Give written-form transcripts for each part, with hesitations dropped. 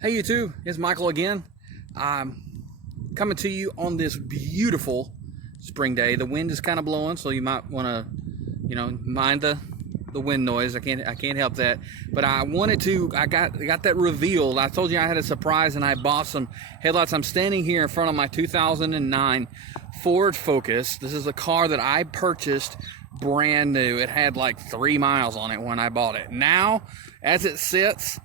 Hey YouTube, it's Michael again. I'm coming to you on this beautiful spring day. The wind is kind of blowing, so you might want to, mind the wind noise. I can't help that. But I got that revealed. I told you I had a surprise, and I bought some headlights. I'm standing here in front of my 2009 Ford Focus. This is a car that I purchased brand new. It had like 3 miles on it when I bought it. Now, as it sits,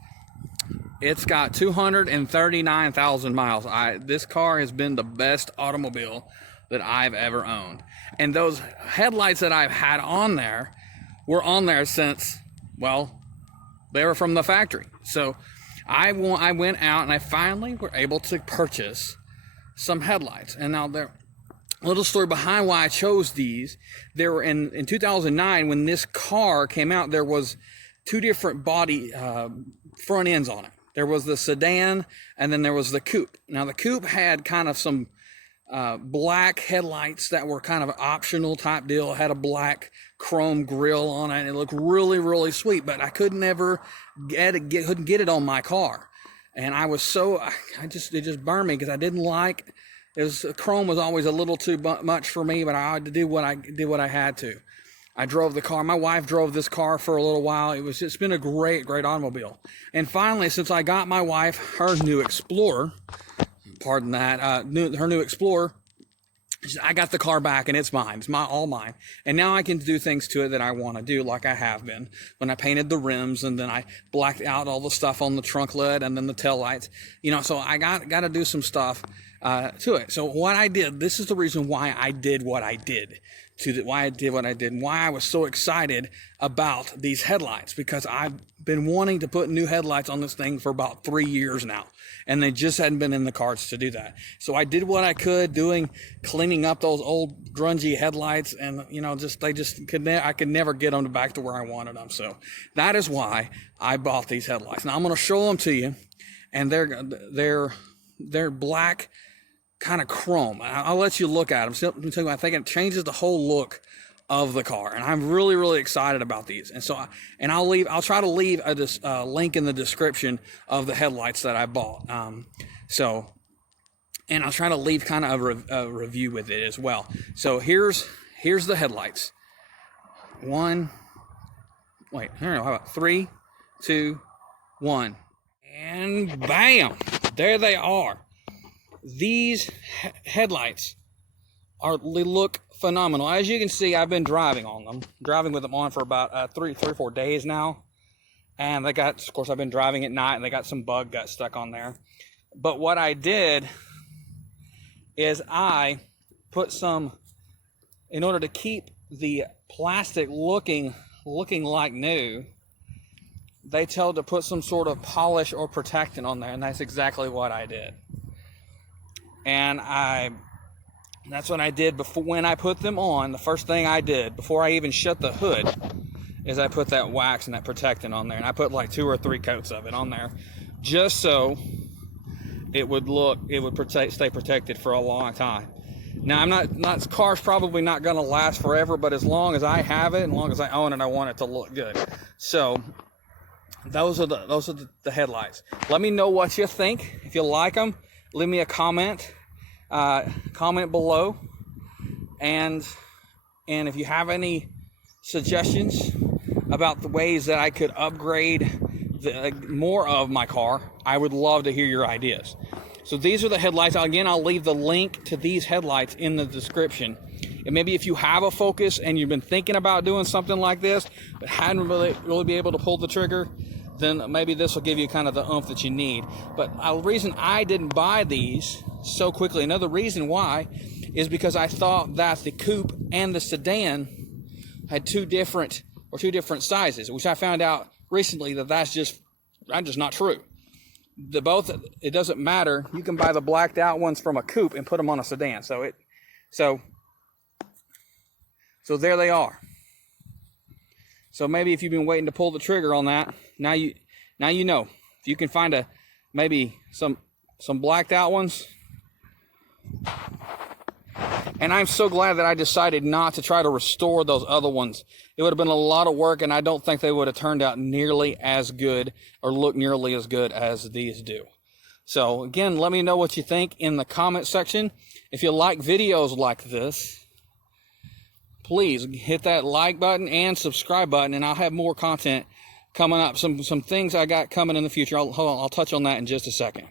it's got 239,000 miles. This car has been the best automobile that I've ever owned. And those headlights that I've had on there were on there since, well, they were from the factory. So I went out and I finally were able to purchase some headlights. And now there, a little story behind why I chose these. There were in 2009 when this car came out, there was 2 different body front ends on it. There was the sedan, and then there was the coupe. Now, the coupe had kind of some black headlights that were kind of an optional type deal. It had a black chrome grille on it, and it looked really, really sweet, but I couldn't get it on my car. And I was so, it just burned me because I didn't like, chrome was always a little too much for me, but I had to do what I had to. I drove the car. My wife drove this car for a little while. It's been a great automobile. And finally, since I got my wife her new Explorer, pardon that, her new Explorer, I got the car back and it's mine. It's all mine. And now I can do things to it that I want to do, like I have been. When I painted the rims, and then I blacked out all the stuff on the trunk lid and then the tail lights. So I got to do some stuff to it. So what I did, this is the reason why I did what I did. Why I was so excited about these headlights, because I've been wanting to put new headlights on this thing for about 3 years now, and they just hadn't been in the cards to do that. So I did what I could, cleaning up those old grungy headlights, and I could never get them back to where I wanted them. So that is why I bought these headlights. Now I'm going to show them to you, and they're black, kind of chrome. I'll let you look at them. So, I think it changes the whole look of the car, and I'm really, really excited about these. And so, I'll try to leave a link in the description of the headlights that I bought. And I'll try to leave kind of a review with it as well. So here's the headlights. How about 3, 2, 1, and bam! There they are. These headlights they look phenomenal. As you can see, I've been driving with them on for about 3 or 4 days now. And of course, I've been driving at night, and they got some bug got stuck on there. But what I did is I put some, in order to keep the plastic looking like new, they tell to put some sort of polish or protectant on there, and that's exactly what I did. And that's what I did before. When I put them on, the first thing I did before I even shut the hood is I put that wax and that protectant on there, and I put like 2 or 3 coats of it on there, just so it would stay protected for a long time. Now, this car's probably not going to last forever, but as long as I have it, as long as I own it, I want it to look good. So those are the headlights. Let me know what you think. If you like them, leave me a comment below, and if you have any suggestions about the ways that I could upgrade more of my car, I would love to hear your ideas. So these are the headlights. Again, I'll leave the link to these headlights in the description. And maybe if you have a Focus and you've been thinking about doing something like this, but hadn't really be able to pull the trigger, then maybe this will give you kind of the oomph that you need. But the reason I didn't buy these so quickly, another reason why, is because I thought that the coupe and the sedan had two different sizes, which I found out recently that's just not true. It doesn't matter. You can buy the blacked out ones from a coupe and put them on a sedan. So there they are. So maybe if you've been waiting to pull the trigger on that, now you know. If you can find maybe some blacked out ones. And I'm so glad that I decided not to try to restore those other ones. It would have been a lot of work, and I don't think they would have turned out nearly as good or looked nearly as good as these do. So again, let me know what you think in the comment section. If you like videos like this, please hit that like button and subscribe button, and I'll have more content coming up. Some things I got coming in the future. I'll touch on that in just a second.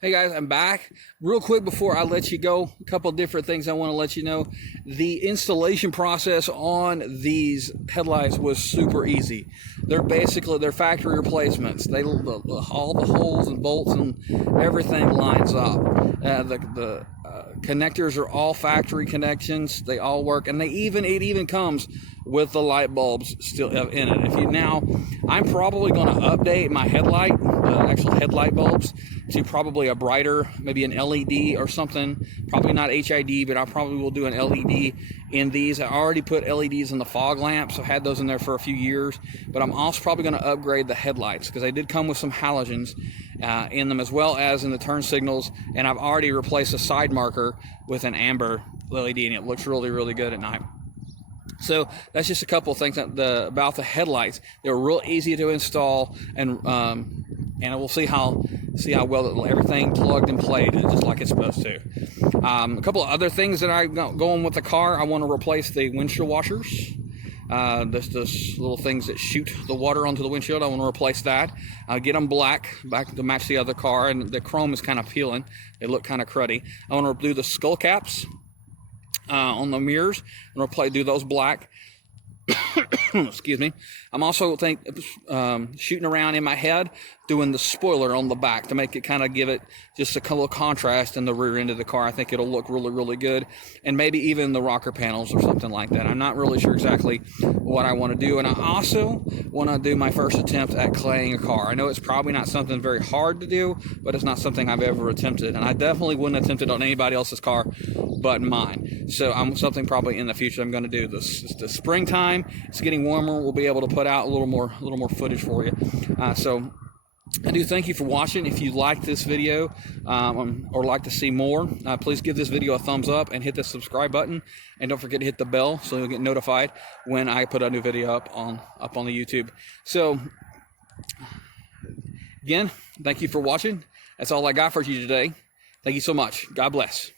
Hey guys, I'm back. Real quick before I let you go, a couple different things I want to let you know. The installation process on these headlights was super easy. They're factory replacements. All the holes and bolts and everything lines up. The connectors are all factory connections. They all work, and it even comes with the light bulbs still in it. I'm probably going to update my headlight, the actual headlight bulbs, to probably a brighter, maybe an LED or something. Probably not HID, but I probably will do an LED in these. I already put LEDs in the fog lamps. I've had those in there for a few years, but I'm also probably going to upgrade the headlights because they did come with some halogens in them, as well as in the turn signals, and I've already replaced a side marker with an amber LED, and it looks really, really good at night. So that's just a couple of things about the headlights. They're real easy to install, and we'll see how well everything plugged and played just like it's supposed to. A couple of other things that I got going with the car. I want to replace the windshield washers. This little things that shoot the water onto the windshield. I want to replace that. Get them black to match the other car, and the chrome is kind of peeling. They look kind of cruddy. I want to do the skull caps on the mirrors and do those black. Excuse me. I'm also shooting around in my head doing the spoiler on the back to make it kind of give it just a little contrast in the rear end of the car. I think it'll look really, really good, and maybe even the rocker panels or something like that. I'm not really sure exactly what I want to do, and I also want to do my first attempt at claying a car. I know it's probably not something very hard to do, but it's not something I've ever attempted, and I definitely wouldn't attempt it on anybody else's car but mine. So something probably in the future I'm going to do. The springtime, it's getting warmer. We'll be able to put out a little more footage for you. So I do thank you for watching. If you like this video or like to see more, please give this video a thumbs up and hit the subscribe button, and don't forget to hit the bell so you'll get notified when I put a new video up on the YouTube. So again, thank you for watching. That's all I got for you today. Thank you so much. God bless.